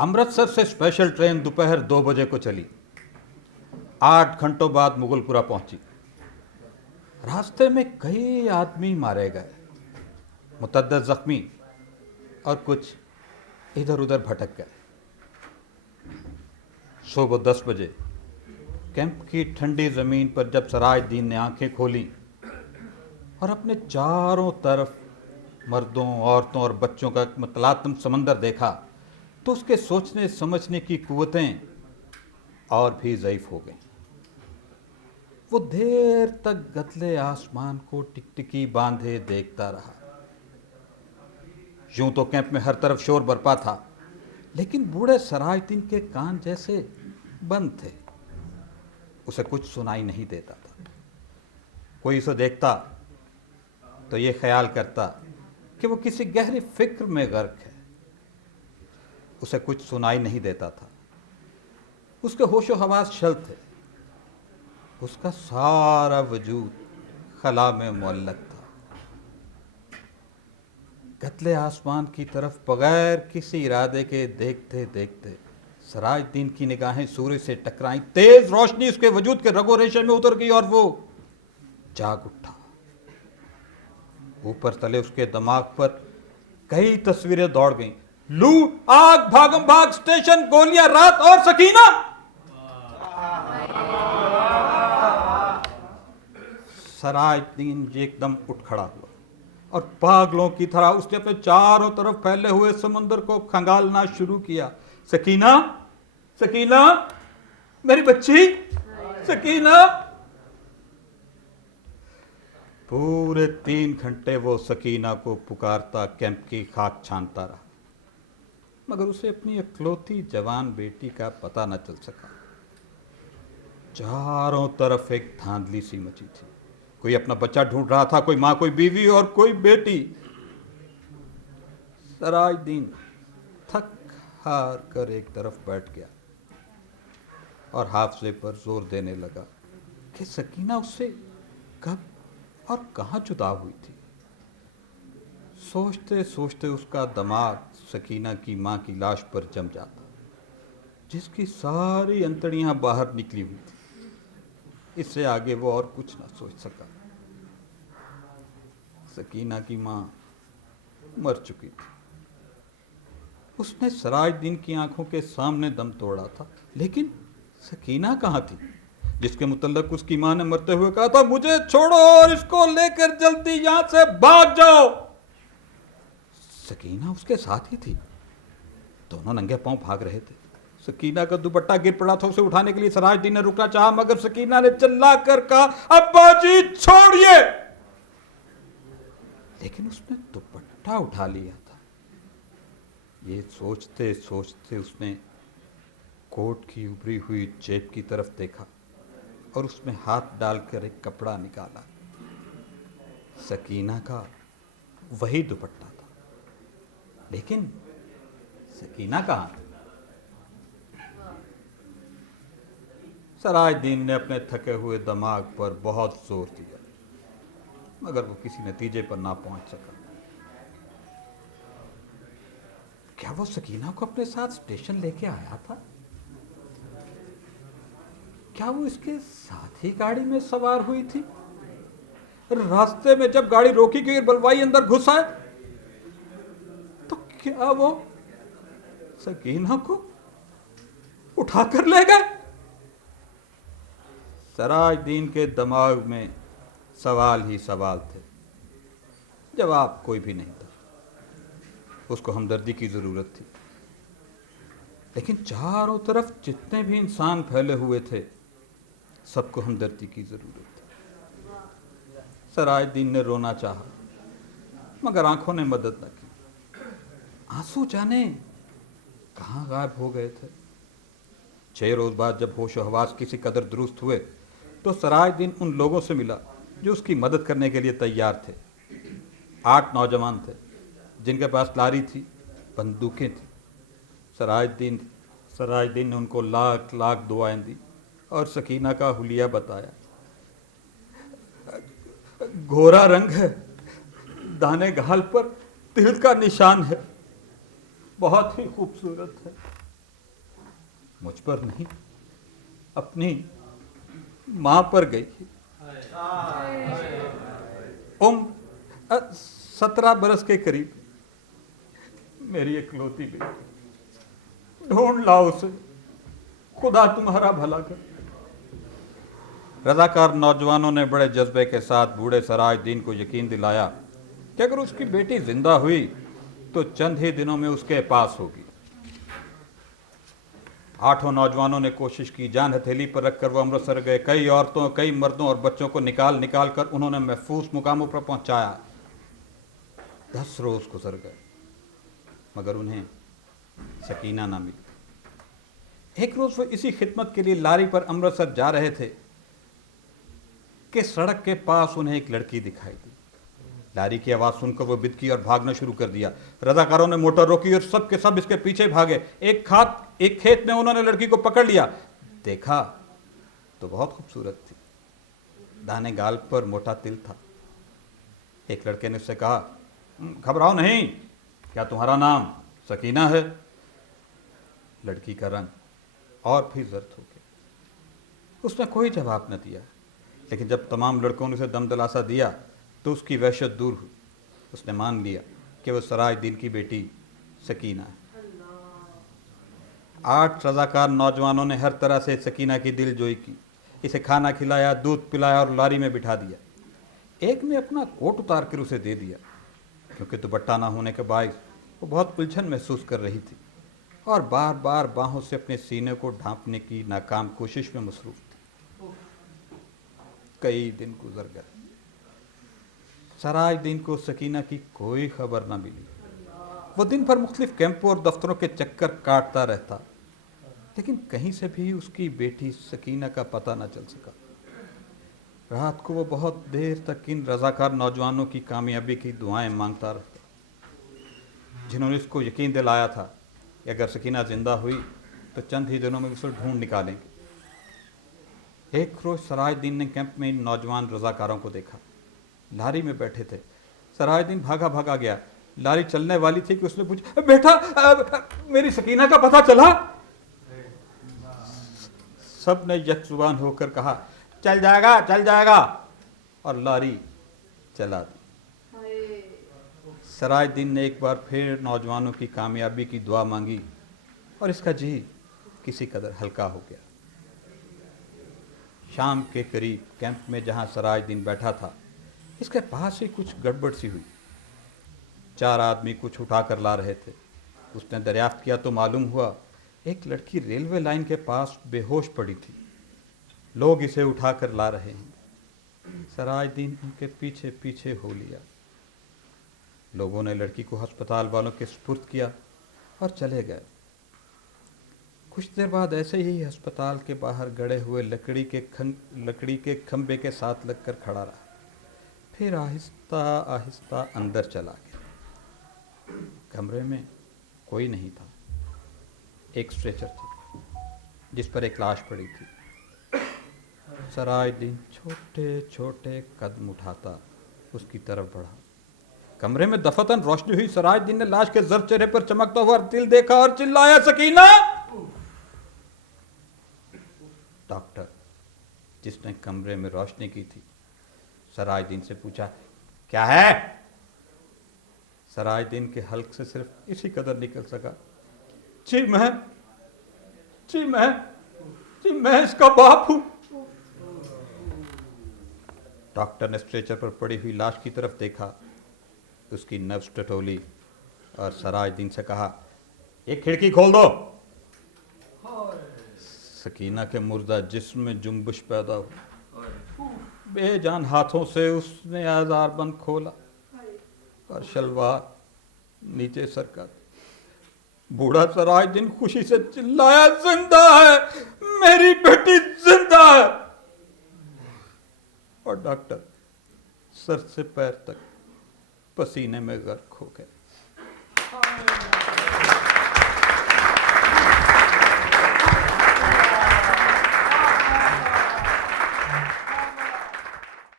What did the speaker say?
अमृतसर से special train दोपहर 2 बजे को चली। 8 घंटों बाद मुगलपुरा पहुंची। रास्ते में कई आदमी मारे गए, मुतअद्दिद जख्मी और कुछ इधर उधर भटक गए। सुबह 10 बजे कैंप की ठंडी ज़मीन पर जब सराजुद्दीन ने आंखें खोली और अपने चारों तरफ मर्दों, औरतों और बच्चों का मतलातम समंदर देखा तो उसके सोचने समझने की कुव्वतें और भी ज़ईफ़ हो गईं। वो देर तक गतले आसमान को टिकटिकी बांधे देखता रहा। यूं तो कैंप में हर तरफ शोर बरपा था, लेकिन बूढ़े सराजुद्दीन के कान जैसे बंद थे। उसे कुछ सुनाई नहीं देता था। कोई उसे देखता तो ये ख्याल करता कि वो किसी गहरी फिक्र में गर्क है। उसे कुछ सुनाई नहीं देता था। उसके होशो हवास शल थे। उसका सारा वजूद खला में मुअल्लक था। गतले आसमान की तरफ बगैर किसी इरादे के देखते देखते सराजुद्दीन की निगाहें सूरज से टकराई। तेज रोशनी उसके वजूद के रगो रेशे में उतर गई और वो जाग उठा। ऊपर तले उसके दिमाग पर कई तस्वीरें दौड़ गईं। लूट, आग, भागम भाग, स्टेशन, गोलियां, रात और सकीना। सराजुद्दीन एकदम उठ खड़ा हुआ और पागलों की तरह उसने अपने चारों तरफ फैले हुए समुद्र को खंगालना शुरू किया। सकीना, सकीना, मेरी बच्ची, सकीना। पूरे 3 घंटे वो सकीना को पुकारता कैंप की खाक छानता रहा, मगर उसे अपनी इकलौती जवान बेटी का पता न चल सका। चारों तरफ एक धांधली सी मची थी। कोई अपना बच्चा ढूंढ रहा था, कोई माँ, कोई बीवी और कोई बेटी। सराजुद्दीन थक हार कर एक तरफ बैठ गया और हाफजे पर जोर देने लगा कि सकीना उससे कब और कहाँ जुदा हुई थी। सोचते सोचते उसका दिमाग सकीना की माँ की लाश पर जम जाता, जिसकी सारी अंतड़ियाँ बाहर निकली हुई थी। इससे आगे वो और कुछ ना सोच सका। सकीना की माँ मर चुकी थी। उसने सराजुद्दीन की आंखों के सामने दम तोड़ा था, लेकिन सकीना कहाँ थी, जिसके मुतल्लक उसकी माँ ने मरते हुए कहा था, मुझे छोड़ो और इसको लेकर जल्दी यहां से भाग जाओ। सकीना उसके साथ ही थी। दोनों नंगे पांव भाग रहे थे। सकीना का दुपट्टा गिर पड़ा था। उसे उठाने के लिए सराजुद्दीन ने रुकना चाहा, मगर सकीना ने चिल्लाकर कहा, अब्बा जी छोड़िए। लेकिन उसने दुपट्टा उठा लिया था। ये सोचते सोचते उसने कोट की उभरी हुई जेब की तरफ देखा और उसमें हाथ डालकर एक कपड़ा निकाला। सकीना का वही दुपट्टा था, लेकिन सकीना कहाँ थी? सराजुद्दीन ने अपने थके हुए दिमाग पर बहुत जोर दिया, मगर वो किसी नतीजे पर ना पहुंच सका। क्या वो सकीना को अपने साथ स्टेशन लेके आया था? क्या वो इसके साथ ही गाड़ी में सवार हुई थी? रास्ते में जब गाड़ी रोकी गई और बलवाई अंदर घुस आए तो क्या वो सकीना को उठाकर ले गए? सराजुद्दीन के दिमाग में सवाल ही सवाल थे, जवाब कोई भी नहीं था। उसको हमदर्दी की जरूरत थी, लेकिन चारों तरफ जितने भी इंसान फैले हुए थे, सबको हमदर्दी की जरूरत थी। सराजुद्दीन ने रोना चाहा, मगर आंखों ने मदद न की। आंसू जाने कहाँ गायब हो गए थे। 6 रोज बाद जब होशो हवास किसी कदर दुरुस्त हुए तो सराजुद्दीन उन लोगों से मिला जो उसकी मदद करने के लिए तैयार थे। 8 नौजवान थे जिनके पास लारी थी, बंदूकें थी। सराजुद्दीन ने उनको लाख लाख दुआएं दी और सकीना का हुलिया बताया। गोरा रंग है, दाने गाल पर तिल का निशान है, बहुत ही खूबसूरत है। मुझ पर नहीं, अपनी मां पर गई। उम्र 17 बरस के करीब, मेरी इकलौती बेटी। ढूंढ लाओ उसे, खुदा तुम्हारा भला कर। रजाकार नौजवानों ने बड़े जज्बे के साथ बूढ़े सराजुद्दीन को यकीन दिलाया कि अगर उसकी बेटी जिंदा हुई तो चंद ही दिनों में उसके पास होगी। 8 नौजवानों ने कोशिश की, जान हथेली पर रखकर वो अमृतसर गए। कई औरतों, कई मर्दों और बच्चों को निकाल निकाल कर उन्होंने महफूज मुकामों पर पहुंचाया। 10 रोज गुजर गए मगर उन्हें सकीना ना मिली। एक रोज वो इसी खिदमत के लिए लारी पर अमृतसर जा रहे थे कि सड़क के पास उन्हें एक लड़की दिखाई दी। लारी की आवाज सुनकर वो बिदकी और भागना शुरू कर दिया। रजाकारों ने मोटर रोकी और सब के सब इसके पीछे भागे। एक खेत में उन्होंने लड़की को पकड़ लिया। देखा तो बहुत खूबसूरत थी, दाने गाल पर मोटा तिल था। एक लड़के ने उससे कहा, घबराओ नहीं, क्या तुम्हारा नाम सकीना है? लड़की का रंग और भी जर्द हो गया। उसने कोई जवाब न दिया, लेकिन जब तमाम लड़कों ने उसे दम दिलासा दिया तो उसकी वहशत दूर हुई। उसने मान लिया कि वह सराजुद्दीन की बेटी सकीना है। 8 रजाकार नौजवानों ने हर तरह से सकीना की दिलजोई की। इसे खाना खिलाया, दूध पिलाया और लारी में बिठा दिया। एक ने अपना कोट उतार कर उसे दे दिया, क्योंकि दुपट्टा ना होने के बायस वो बहुत उलझन महसूस कर रही थी और बार बार बाहों से अपने सीने को ढांपने की नाकाम कोशिश में मसरूफ थी। कई दिन गुजर गए। सराजुद्दीन को सकीना की कोई खबर न मिली। वो दिन भर मुख्तलिफ कैंपों और दफ्तरों के चक्कर काटता रहता, लेकिन कहीं से भी उसकी बेटी सकीना का पता न चल सका। रात को वो बहुत देर तक इन रजाकार नौजवानों की कामयाबी की दुआएं मांगता रहता, जिन्होंने उसको यकीन दिलाया था कि अगर सकीना जिंदा हुई तो चंद ही दिनों में उसे ढूंढ निकालेंगे। एक रोज सराजुद्दीन ने कैंप में इन नौजवान रजाकारों को देखा। लारी में बैठे थे। सराजुद्दीन भागा भागा गया। लारी चलने वाली थी कि उसने पूछा, बेटा मेरी सकीना का पता चला? सब ने यकजुबान होकर कहा, चल जाएगा चल जाएगा, और लारी चला दी। सराजुद्दीन ने एक बार फिर नौजवानों की कामयाबी की दुआ मांगी और इसका जी किसी कदर हल्का हो गया। शाम के करीब कैंप में जहां सराजुद्दीन बैठा था, इसके पास ही कुछ गड़बड़ सी हुई। 4 आदमी कुछ उठा कर ला रहे थे। उसने दरियाफ्त किया तो मालूम हुआ एक लड़की रेलवे लाइन के पास बेहोश पड़ी थी। लोग इसे उठा कर ला रहे हैं। सराजुद्दीन उनके पीछे पीछे हो लिया। लोगों ने लड़की को अस्पताल वालों के सुपुर्द किया और चले गए। कुछ देर बाद ऐसे ही अस्पताल के बाहर गड़े हुए लकड़ी के खंबे के साथ लगकर खड़ा रहा। फिर आहिस्ता आहिस्ता अंदर चला गया। कमरे में कोई नहीं था। एक स्ट्रेचर थी जिस पर एक लाश पड़ी थी। सराजुद्दीन छोटे छोटे कदम उठाता उसकी तरफ बढ़ा। कमरे में दफतन रोशनी हुई। सराजुद्दीन ने लाश के जर्द चेहरे पर चमकता हुआ तिल देखा और चिल्लाया, सकीना! डॉक्टर, जिसने कमरे में रोशनी की थी, सराजुद्दीन से पूछा, क्या है? सराजुद्दीन के हल्क से सिर्फ इसी कदर निकल सका, जी मैं इसका बाप हूं। डॉक्टर ने स्ट्रेचर पर पड़ी हुई लाश की तरफ देखा, उसकी नब्ज टटोली और सराजुद्दीन से कहा, एक खिड़की खोल दो। सकीना के मुर्दा जिस्म में जुम्बिश पैदा हुई। बेजान हाथों से उसने आज़ारबंद खोला और शलवार नीचे सरका। बूढ़ा सराजुद्दीन खुशी से चिल्लाया, जिंदा है, मेरी बेटी जिंदा है। और डॉक्टर सर से पैर तक पसीने में गर्क हो गए।